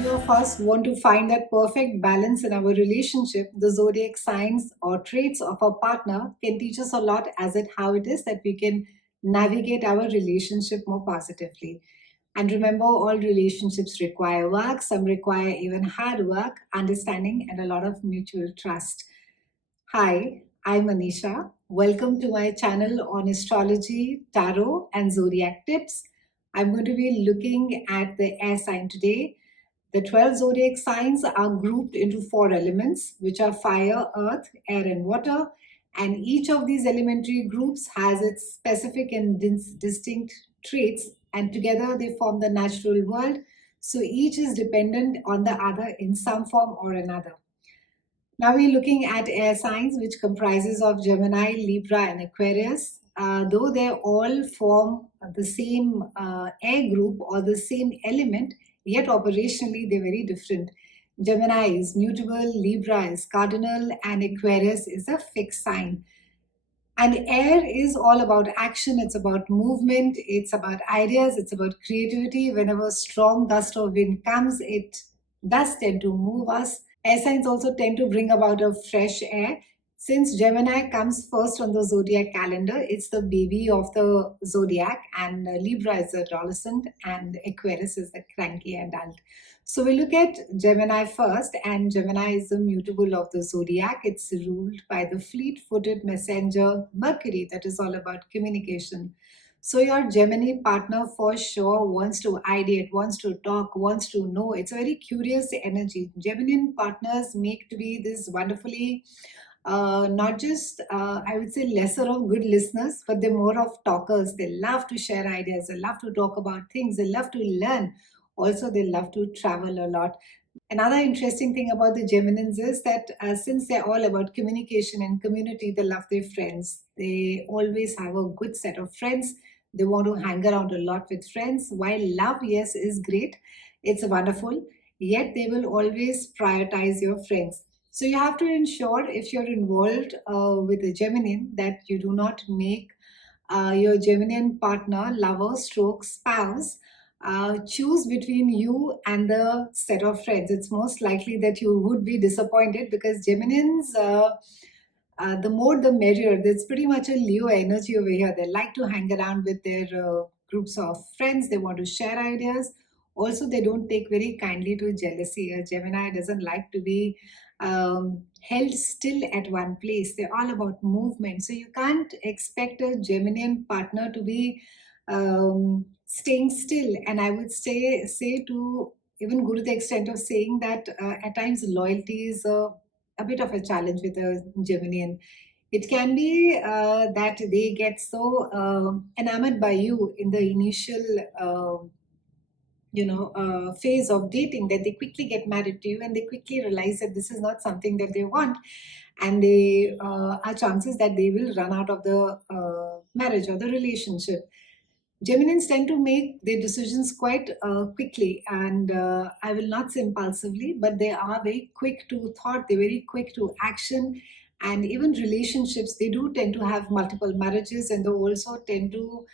Many of us want to find that perfect balance in our relationship. The zodiac signs or traits of our partner can teach us a lot as it how it is that we can navigate our relationship more positively. And remember, all relationships require work. Some require even hard work, understanding, and a lot of mutual trust. Hi, I'm Anisha. Welcome to my channel on astrology, tarot, and zodiac tips. I'm going to be looking at the air sign today. The 12 zodiac signs are grouped into four elements, which are fire, earth, air, and water. And each of these elementary groups has its specific and distinct traits, and together they form the natural world. So each is dependent on the other in some form or another. Now we're looking at air signs, which comprises of Gemini, Libra, and Aquarius. Though they all form the same air group or the same element, yet operationally they're very different. Gemini is mutable, Libra is cardinal, and Aquarius is a fixed sign. And air is all about action, it's about movement, it's about ideas, it's about creativity. Whenever a strong gust of wind comes, it does tend to move us. Air signs also tend to bring about a fresh air. Since Gemini comes first on the zodiac calendar, it's the baby of the zodiac, and Libra is the adolescent, and Aquarius is the cranky adult. So we look at Gemini first, and Gemini is the mutable of the zodiac. It's ruled by the fleet-footed messenger Mercury, that is all about communication. So your Gemini partner for sure wants to ideate, wants to talk, wants to know. It's a very curious energy. Gemini partners make to be this wonderfully not just I would say lesser of good listeners, but they're more of talkers. They love to share ideas, they love to talk about things, they love to learn. Also, they love to travel a lot. Another interesting thing about the Geminins is that since they're all about communication and community, they love their friends. They always have a good set of friends. They want to hang around a lot with friends. While love, yes, is great, it's wonderful, yet they will always prioritize your friends. So you have to ensure, if you're involved with a Geminin, that you do not make your Geminian partner, lover, stroke, spouse, choose between you and the set of friends. It's most likely that you would be disappointed because Geminins, the more the merrier. There's pretty much a Leo energy over here. They like to hang around with their groups of friends. They want to share ideas. Also, they don't take very kindly to jealousy. A Gemini doesn't like to be held still at one place. They're all about movement. So you can't expect a Geminian partner to be staying still. And I would say to even go to the extent of saying that at times loyalty is a bit of a challenge with a Geminian. It can be that they get so enamored by you in the initial phase of dating that they quickly get married to you, and they quickly realize that this is not something that they want, and they are chances that they will run out of the marriage or the relationship. Geminins tend to make their decisions quite quickly, and I will not say impulsively, but they are very quick to thought, they're very quick to action. And even relationships, they do tend to have multiple marriages, and they also tend to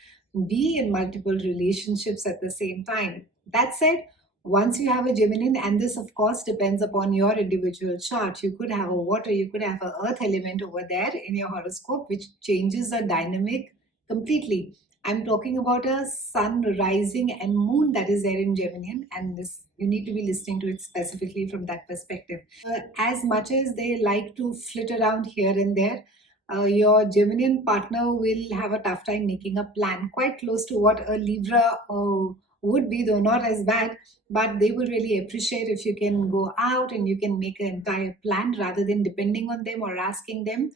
be in multiple relationships at the same time. That said, once you have a Gemini, and this of course depends upon your individual chart, you could have a water, you could have an earth element over there in your horoscope, which changes the dynamic completely. I'm talking about a sun rising and moon that is there in Gemini, and this you need to be listening to it specifically from that perspective. As much as they like to flit around here and there, your Geminian partner will have a tough time making a plan, quite close to what a Libra would be, though not as bad, but they will really appreciate if you can go out and you can make an entire plan rather than depending on them or asking them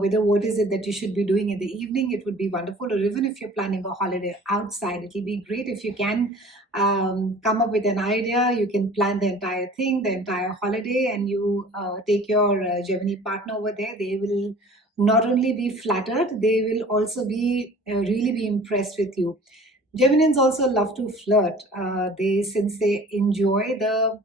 whether what is it that you should be doing in the evening. It would be wonderful. Or even if you're planning a holiday outside, it will be great if you can come up with an idea. You can plan the entire thing, the entire holiday, and you take your Gemini partner over there. They will not only be flattered, they will also be really be impressed with you. Geminins also love to flirt. Since they enjoy the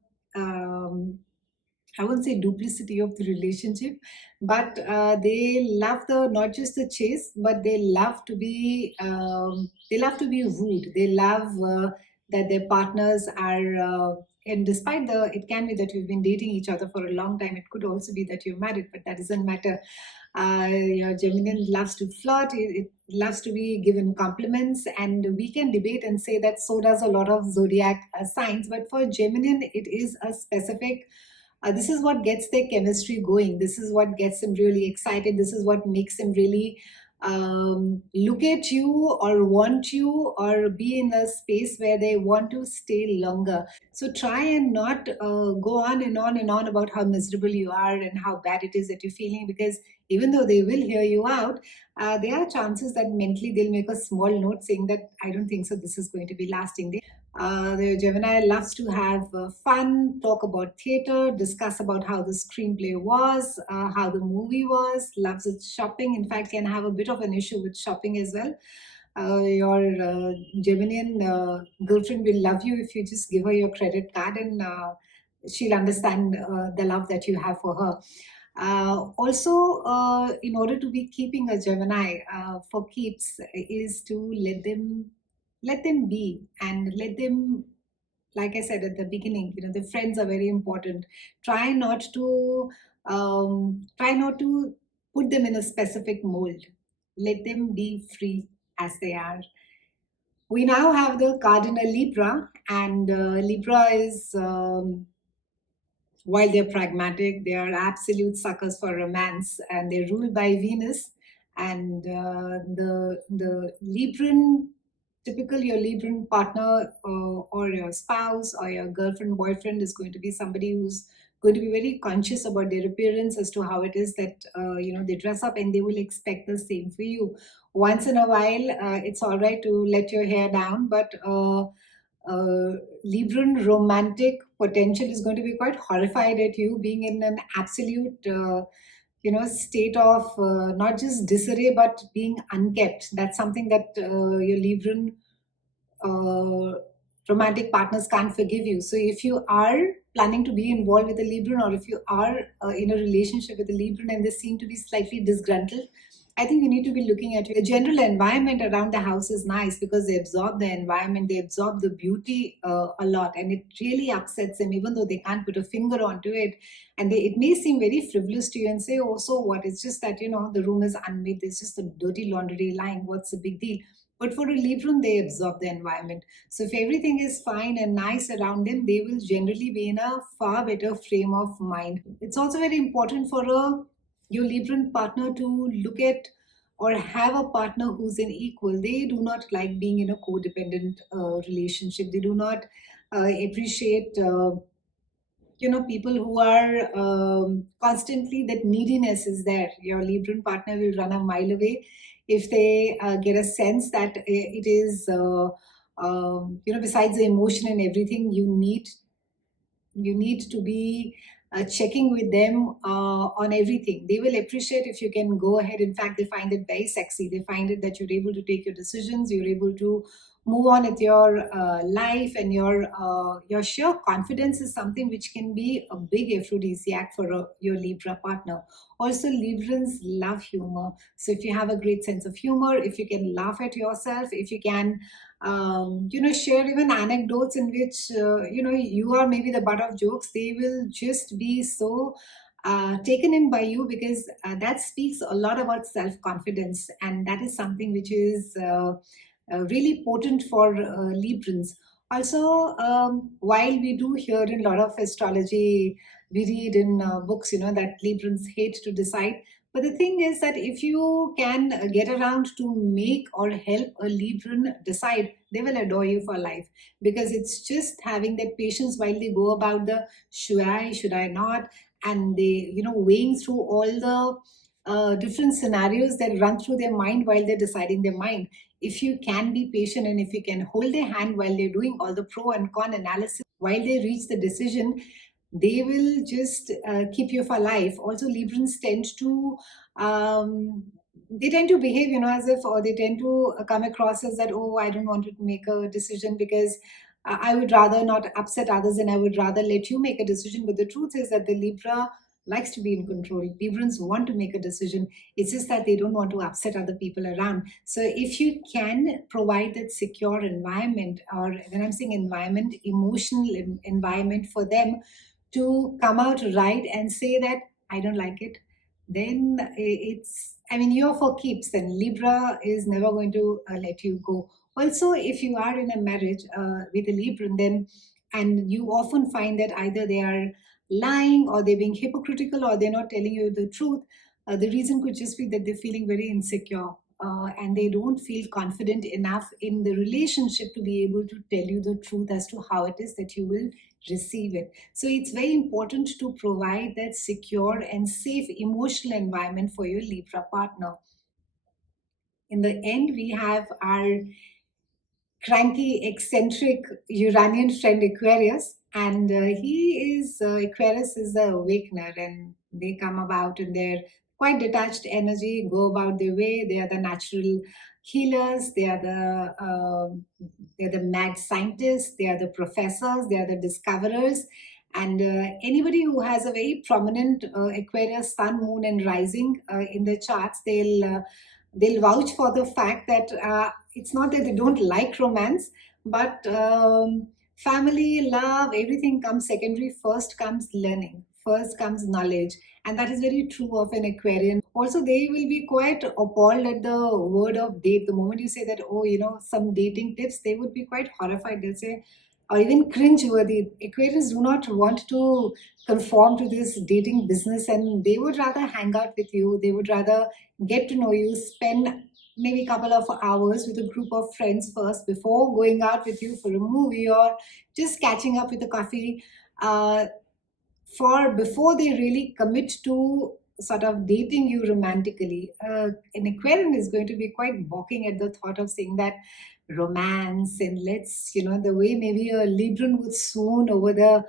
I won't say duplicity of the relationship, but they love the not just the chase, but they love to be wooed. They love that their partners are and despite it can be that you've been dating each other for a long time. It could also be that you're married, but that doesn't matter. Your Gemini loves to flirt. It loves to be given compliments, and we can debate and say that so does a lot of zodiac signs. But for Gemini, it is a specific. This is what gets their chemistry going. This is what gets them really excited. This is what makes them really look at you or want you or be in a space where they want to stay longer. So try and not go on and on and on about how miserable you are and how bad it is that you're feeling, because even though they will hear you out, there are chances that mentally they'll make a small note saying that I don't think so, this is going to be lasting. The Gemini loves to have fun, talk about theater, discuss about how the screenplay was, how the movie was, loves its shopping. In fact, can have a bit of an issue with shopping as well. Your Geminian girlfriend will love you if you just give her your credit card, and she'll understand the love that you have for her. Also, in order to be keeping a Gemini for keeps, is to let them be, and let them, like I said at the beginning, the friends are very important. Try not to put them in a specific mold. Let them be free as they are. We now have the cardinal Libra, and Libra is, while they're pragmatic, they are absolute suckers for romance, and they're ruled by Venus. And the Libran, typical your Libran partner, or your spouse or your girlfriend, boyfriend, is going to be somebody who's going to be very conscious about their appearance as to how it is that they dress up, and they will expect the same for you. Once in a while, it's all right to let your hair down, but Libran romantic potential is going to be quite horrified at you being in an absolute, state of not just disarray but being unkept. That's something that your Libran uh, romantic partners can't forgive you. So if you are planning to be involved with a Libran, or if you are in a relationship with a Libran and they seem to be slightly disgruntled, I think you need to be looking at the general environment around the house is nice, because they absorb the environment, they absorb the beauty a lot, and it really upsets them, even though they can't put a finger onto it. And it may seem very frivolous to you and say, oh, so what? It's just that, the room is unmade. There's just a dirty laundry lying. What's the big deal? But for a Libran, they absorb the environment. So if everything is fine and nice around them, they will generally be in a far better frame of mind. It's also very important for your Libran partner to look at or have a partner who's an equal. They do not like being in a codependent relationship. They do not appreciate people who are constantly, that neediness is there. Your Libran partner will run a mile away if they get a sense that it is besides the emotion and everything, you need to be checking with them on everything. They will appreciate if you can go ahead. In fact, they find it very sexy. They find it that you're able to take your decisions, you're able to move on with your life, and your sheer confidence is something which can be a big aphrodisiac for your Libra partner. Also, Librans love humor. So if you have a great sense of humor, if you can laugh at yourself, if you can share even anecdotes in which you are maybe the butt of jokes, they will just be so taken in by you, because that speaks a lot about self-confidence, and that is something which is really potent for Librans. Also, while we do hear in a lot of astrology, we read in books, that Librans hate to decide. But the thing is that if you can get around to make or help a Libran decide, they will adore you for life, because it's just having that patience while they go about the should I not, and they, weighing through all the different scenarios that run through their mind while they're deciding their mind. If you can be patient, and if you can hold their hand while they're doing all the pro and con analysis, while they reach the decision, they will just keep you for life. Also, Librans tend to behave, as if, or they tend to come across as that, oh, I don't want to make a decision because I would rather not upset others, and I would rather let you make a decision. But the truth is that the Libra likes to be in control. Librans want to make a decision. It's just that they don't want to upset other people around. So if you can provide that secure environment, or when I'm saying environment, emotional environment for them to come out right and say that I don't like it, then it's, I mean, you're for keeps. Then Libra is never going to let you go. Also, if you are in a marriage with a Libran, then, and you often find that either they are lying or they're being hypocritical or they're not telling you the truth, the reason could just be that they're feeling very insecure. And they don't feel confident enough in the relationship to be able to tell you the truth as to how it is that you will receive it. So it's very important to provide that secure and safe emotional environment for your Libra partner. In the end, we have our cranky, eccentric Uranian friend Aquarius, and Aquarius is the awakener, and they come about in their quite detached energy, go about their way. They are the natural healers. They are the mad scientists. They are the professors. They are the discoverers. And anybody who has a very prominent Aquarius sun, moon, and rising in their charts, they'll vouch for the fact that it's not that they don't like romance, but family, love, everything comes secondary. First comes learning, first comes knowledge. And that is very true of an Aquarian. Also, they will be quite appalled at the word of date. The moment you say that, oh, some dating tips, they would be quite horrified. They'll say, or even cringe-worthy. Aquarians do not want to conform to this dating business, and they would rather hang out with you. They would rather get to know you, spend maybe a couple of hours with a group of friends first before going out with you for a movie or just catching up with a coffee, for before they really commit to sort of dating you romantically. An Aquarian is going to be quite balking at the thought of saying that romance, and let's, the way maybe a Libran would swoon over the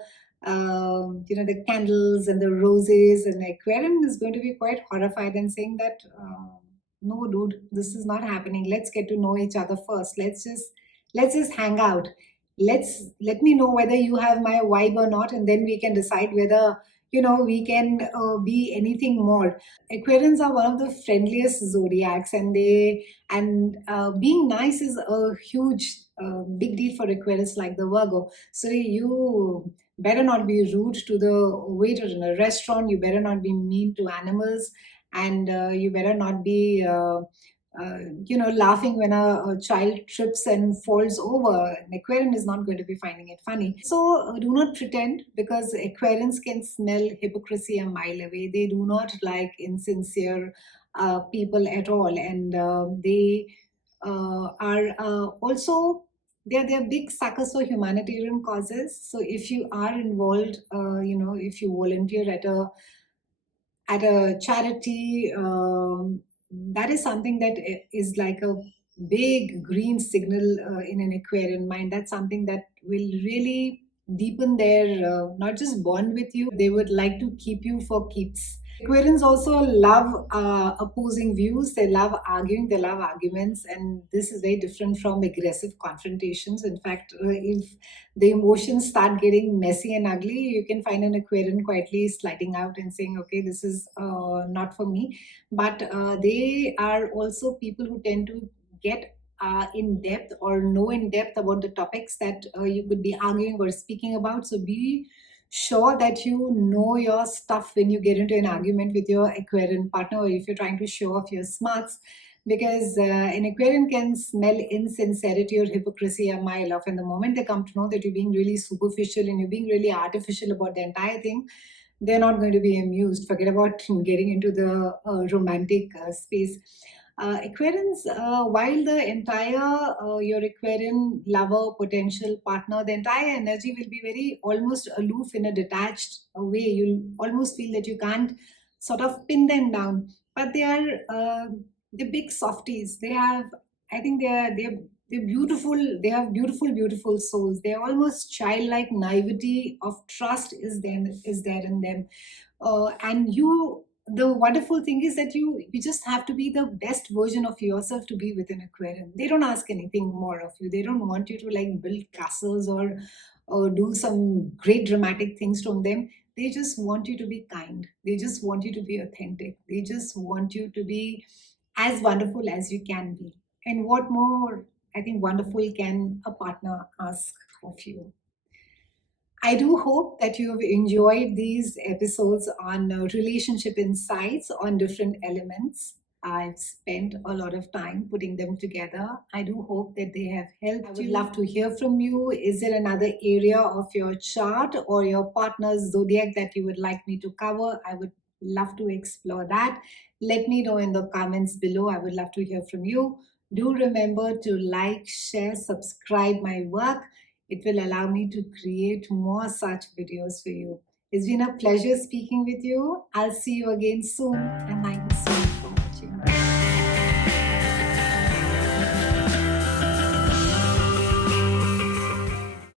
candles and the roses, and Aquarian is going to be quite horrified and saying that, no, dude, this is not happening. Let's get to know each other first. Let's just hang out. Let me know whether you have my vibe or not, and then we can decide whether we can be anything more. Aquarians are one of the friendliest zodiacs, and being nice is a huge big deal for Aquarius, like the Virgo. So you better not be rude to the waiter in a restaurant. You better not be mean to animals, and you better not be laughing when a child trips and falls over. An Aquarian is not going to be finding it funny. So do not pretend, because Aquarians can smell hypocrisy a mile away. They do not like insincere people at all, and they are also, they're big suckers for humanitarian causes. So if you are involved, if you volunteer at a charity, that is something that is like a big green signal in an Aquarian mind. That's something that will really deepen their not just bond with you, they would like to keep you for keeps. Aquarians also love opposing views. They love arguing. They love arguments, and this is very different from aggressive confrontations. In fact, if the emotions start getting messy and ugly, you can find an Aquarian quietly sliding out and saying, "Okay, this is not for me." But they are also people who tend to get in depth or know in depth about the topics that you could be arguing or speaking about. So be sure that you know your stuff when you get into an argument with your Aquarian partner, or if you're trying to show off your smarts, because an Aquarian can smell insincerity or hypocrisy a mile off, and the moment they come to know that you're being really superficial and you're being really artificial about the entire thing, they're not going to be amused. Forget about getting into the romantic space. Aquarians, while the entire your Aquarian lover, potential partner, the entire energy will be very almost aloof in a detached way. You'll almost feel that you can't sort of pin them down, but they're big softies. They have, I think they're beautiful. They have beautiful souls. They're almost childlike naivety of trust is there in them, and you, the wonderful thing is that you just have to be the best version of yourself to be with an Aquarian. They don't ask anything more of you. They don't want you to like build castles or do some great dramatic things from them. They just want you to be kind. They just want you to be authentic. They just want you to be as wonderful as you can be. And what more, I think, wonderful can a partner ask of you? I do hope that you have enjoyed these episodes on relationship insights on different elements. I've spent a lot of time putting them together. I do hope that they have helped. I would love to hear from you. Is there another area of your chart or your partner's zodiac that you would like me to cover? I would love to explore that. Let me know in the comments below. I would love to hear from you. Do remember to like, share, subscribe my work. It will allow me to create more such videos for you. It's been a pleasure speaking with you. I'll see you again soon, and thank you